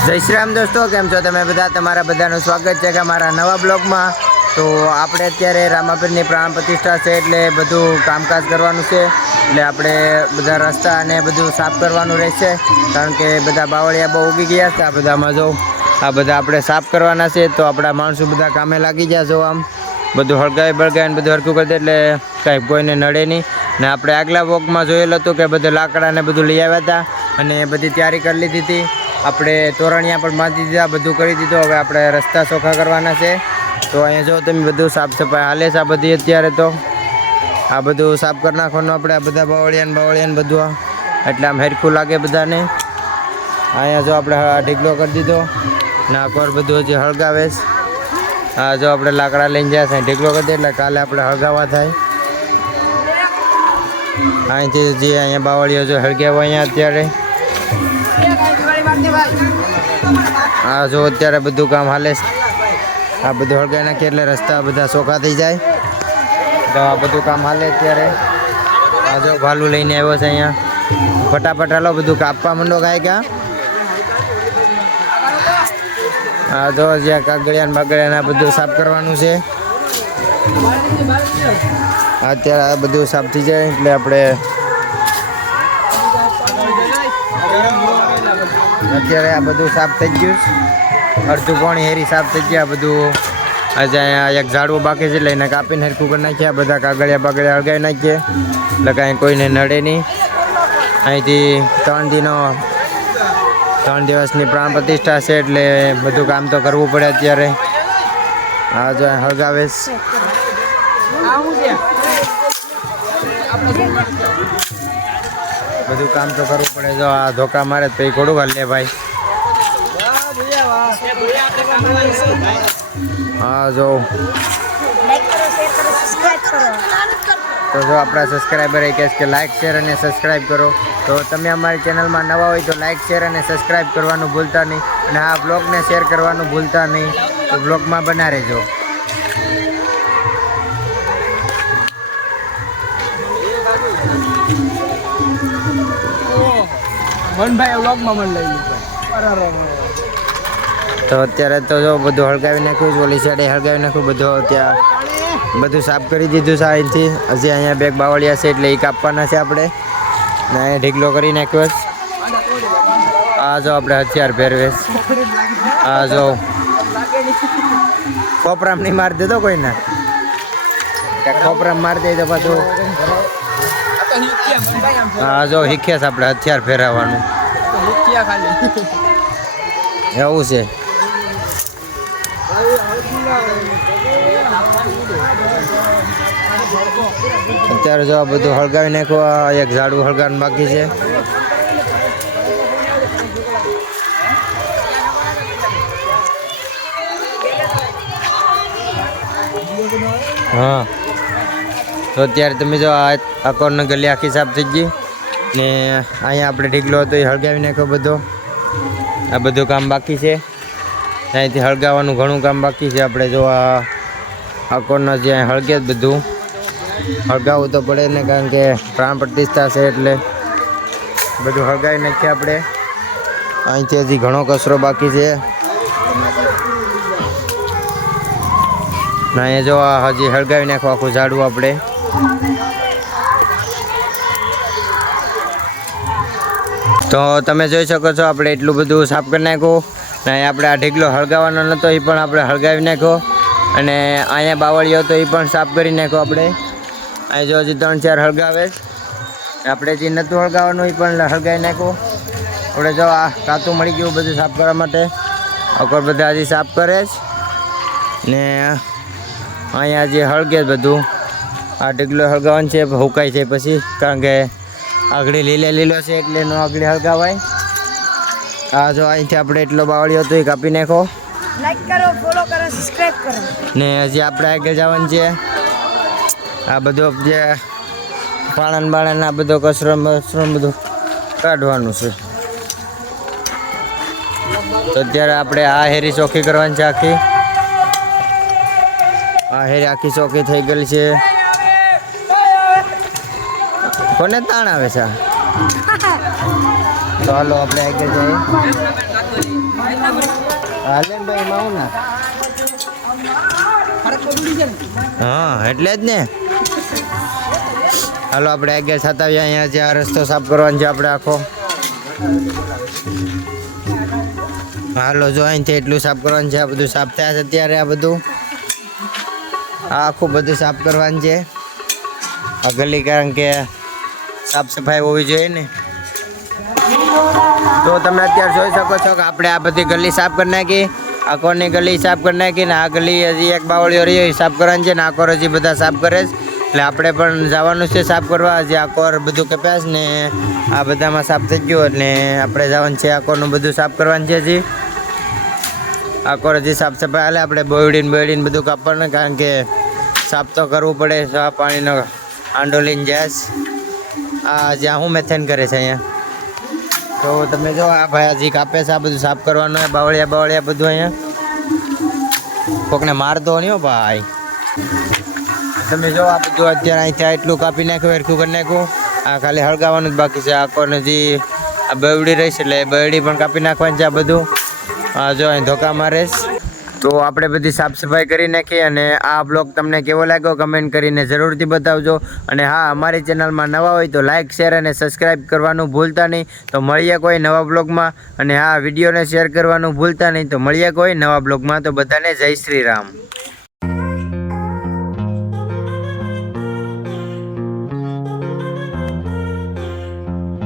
જય શ્રી રામ દોસ્તો, કેમ છો તમે બધા? તમારા બધાનું સ્વાગત છે કે અમારા નવા બ્લોગમાં. તો આપણે અત્યારે રામાપીરની પ્રાણ પ્રતિષ્ઠા છે એટલે બધું કામકાજ કરવાનું છે. એટલે આપણે બધા રસ્તા અને બધું સાફ કરવાનું રહેશે, કારણ કે બધા બાવળિયા બહુ ઉગી ગયા છે. આ બધામાં જો આ બધા આપણે સાફ કરવાના છે, તો આપણા માણસો બધા કામે લાગી ગયા છો. આમ બધું હળગાવી બળગાવીને બધું હરખું કરી દે એટલે કાંઈ કોઈને નડે નહીં. ને આપણે આગલા વોકમાં જોયેલું હતું કે બધું લાકડાને બધું લઈ આવ્યા હતા અને બધી તૈયારી કરી લીધી હતી. આપણે તોરણિયા પણ બાંધી દીધા, બધું કરી દીધું. હવે આપણે રસ્તા ચોખ્ખા કરવાના છે. તો અહીંયા જો તમે બધું સાફ સફાઈ હાલે છે આ બધી અત્યારે. તો આ બધું સાફ કરી નાખવાનું આપણે, આ બધા બાવળિયાને બધું, એટલે આમ હેરખું લાગે બધાને. અહીંયા જો આપણે ઢીકલો કરી દીધો ને આખોર બધું હજી હળગાવે છે. હા જો આપણે લાકડા લઈને જાય છે, ઢીકલો કરી દે એટલે કાલે આપણે હળગાવા થાય. અહીંથી જે અહીંયા બાવળીઓ જો હળગાવો અહીંયા અત્યારે. હા જો અત્યારે બધું કામ હાલે છે. આ બધું હળગાવી નાખીએ એટલે રસ્તા બધા ચોખ્ખા થઈ જાય. તો આ બધું કામ હાલે અત્યારે. આ જો ભાલું લઈને આવ્યો છે અહીંયા. ફટાફટ હાલો બધું કાપવા માંડો કાંઈ ક્યાં. હા જો જ્યાં કાગળિયા બાગળિયા બધું સાફ કરવાનું છે. અત્યારે આ બધું સાફ થઈ જાય એટલે આપણે અત્યારે આ બધું સાફ થઈ ગયું. અડધું પાણી હેરી સાફ થઈ ગયા બધું. આજે અહીંયા એક ઝાડવું બાકી છે એટલે એને કાપીને હરખું કરી નાખ્યા. બધા કાગળિયા બાગળિયા હળગાવી નાખીએ એટલે કાંઈ કોઈને નડે નહીં. અહીંથી 3 દિવસની પ્રાણ પ્રતિષ્ઠા છે એટલે બધું કામ તો કરવું પડે અત્યારે. હા જો હળગાવે બધું કામ તો કરવું પડે. જો આ ધોકા મારે તો એ થોડું હાલ લે ભાઈ. હા જો તો જો આપણા સબસ્ક્રાઈબર એ કહે કે લાઇક શેર અને સબસ્ક્રાઈબ કરો. તો તમે અમારી ચેનલમાં નવા હોય તો લાઇક શેર અને સબસ્ક્રાઈબ કરવાનું ભૂલતા નહીં, અને આ બ્લોગને શેર કરવાનું ભૂલતા નહીં. તો બ્લોગમાં બના રહેજો. તો અત્યારે તો જો બધું હળગાવી નાખ્યું, ઓલી સાઈડે હળગાવી નાખ્યું બધું. ત્યાં બધું સાફ કરી દીધું છે અહીંથી. હજી અહીંયા બેગ બાવળિયા છે એટલે એ કાપવાના છે આપણે. ને અહીંયા ઢીકલો કરી નાખ્યો છે. આ જો આપણે હથિયાર પહેરવેશ. આ જો ખોપરામ નહીં મારી દેતો કોઈને, ખોપરામ મારી દે તો પાછું. હા જો શીખ્યા છે આપણે હથિયાર પહેરાવાનું, એવું છે. અત્યારે જો આ બધું હળગાવી નાખવા. એક ઝાડવું હળગાવવાનું બાકી છે. હા તો અત્યારે તમે જો આ કોર્નર ગલી આખી સાફ થઈ ગઈ ને અહીંયા આપણે ઢીકલો હતો એ હળગાવી નાખ્યો બધો. આ બધું કામ બાકી છે. અહીંથી હળગાવવાનું ઘણું કામ બાકી છે. આપણે જો આ કોર્નર જ્યાં હળગે જ બધું હળગાવવું તો પડે ને, કારણ કે પ્રાણ પ્રતિષ્ઠા છે એટલે બધું હળગાવી નાખીએ આપણે. અહીંથી હજી ઘણો કચરો બાકી છે. અહીંયા જો આ હજી હળગાવી નાખો આખું ઝાડવું આપણે. તો તમે જોઈ શકો છો આપણે એટલું બધું સાફ કરી નાખ્યું. ને આપણે આ ઢીકલો હળગાવવાનો નહોતો એ પણ આપણે હળગાવી નાખ્યો. અને અહીંયા બાવળીઓ હતો એ પણ સાફ કરી નાખ્યો આપણે. અહીં જો હજી 3-4 હળગાવે. આપણે જે નહોતું હળગાવવાનું એ પણ હળગાવી નાખ્યું. આપણે જો આ કાતું મળી ગયું બધું સાફ કરવા માટે. અકોર બધા હજી સાફ કરે છે ને અહીંયા જે હળગે બધું. આ ઢીકલો હળગાવવાનું છે, હુકાય છે પછી, કારણ કે આગળ લીલો છે એટલે નો આગળ હળગાવાય. આ જો અહીંથી આપણે એટલો બાવળીઓ હતો એ કાપી નાખો. લાઈક કરો, ફોલો કરો, સબસ્ક્રાઇબ કરો. ને હજી આપણે આગળ જવાનું છે. આ બધો જે પાણન આ બધો કચરો બધું કાઢવાનું છે. તો અત્યારે આપણે આ હેરી ચોખ્ખી કરવાની છે આખી. આ હેરી આખી ચોખ્ખી થઈ ગયેલી છે. કોને તાણ આવે છે? તો હાલો આપણે આગળ જઈએ. હાલે ને ભાઈ એમાં હું ના હા એટલે જ ને હાલો આપણે આગળ સતાવીએ અહીંયા જે આ રસ્તો સાફ કરવાનો છે આપણે આખો હાલો જો અહીંથી એટલું સાફ કરવાનું છે આ બધું સાફ થયા છે અત્યારે આ બધું આ આખું બધું સાફ કરવાનું છે આ ગલી કારણ કે સાફ સફાઈ હોવી જોઈએ ને તો તમે અત્યારે જોઈ શકો છો કે આપણે આ બધી ગલી સાફ કરી નાખી આ કોની ગલી સાફ કરી નાખી ને આ ગલી હજી એક બાવળીઓ રહી એ સાફ કરવાની છે ને આ કોર હજી બધા સાફ કરે છે એટલે આપણે પણ જવાનું છે સાફ કરવા હજી આ કોર બધું કપ્યાસ ને આ બધામાં સાફ થઈ ગયું એટલે આપણે જવાનું છે આ કોરનું બધું સાફ કરવાનું છે હજી આ કોર હજી સાફ સફાઈ હાલે આપણે બોયડીને બધું કાપવાનું કારણ કે સાફ તો કરવું પડે આ પાણીનો આંડો લઈને જાય આ જ્યાં હું મેથેન કરે છે અહીંયા તો તમે જો આ ભાઈ હજી કાપે છે આ બધું સાફ કરવાનું બાવળિયા બધું અહીંયા કોકને મારતો નહીં હો ભાઈ તમે જો આ બધું અત્યારે અહીંથી એટલું કાપી નાખ્યું એરખું કરી નાખ્યું આ ખાલી હળગાવવાનું જ બાકી છે આ કોને હજી આ બેવડી રહીશ એટલે બેવડી પણ કાપી નાખવાની છે આ બધું જો અહીં ધોકા મારે તો આપણે બધી સાફ સફાઈ કરી નાખી અને આ બ્લોગ તમને કેવો લાગ્યો કમેન્ટ કરીને જરૂરથી બતાવજો અને હા અમારી ચેનલમાં નવા હોય તો લાઇક શેર અને સબસ્ક્રાઈબ કરવાનું ભૂલતા નહીં તો મળીએ કોઈ નવા બ્લોગમાં અને હા વિડીયોને શેર કરવાનું ભૂલતા નહીં તો મળીએ કોઈ નવા બ્લોગમાં તો બધાને જય શ્રી રામ.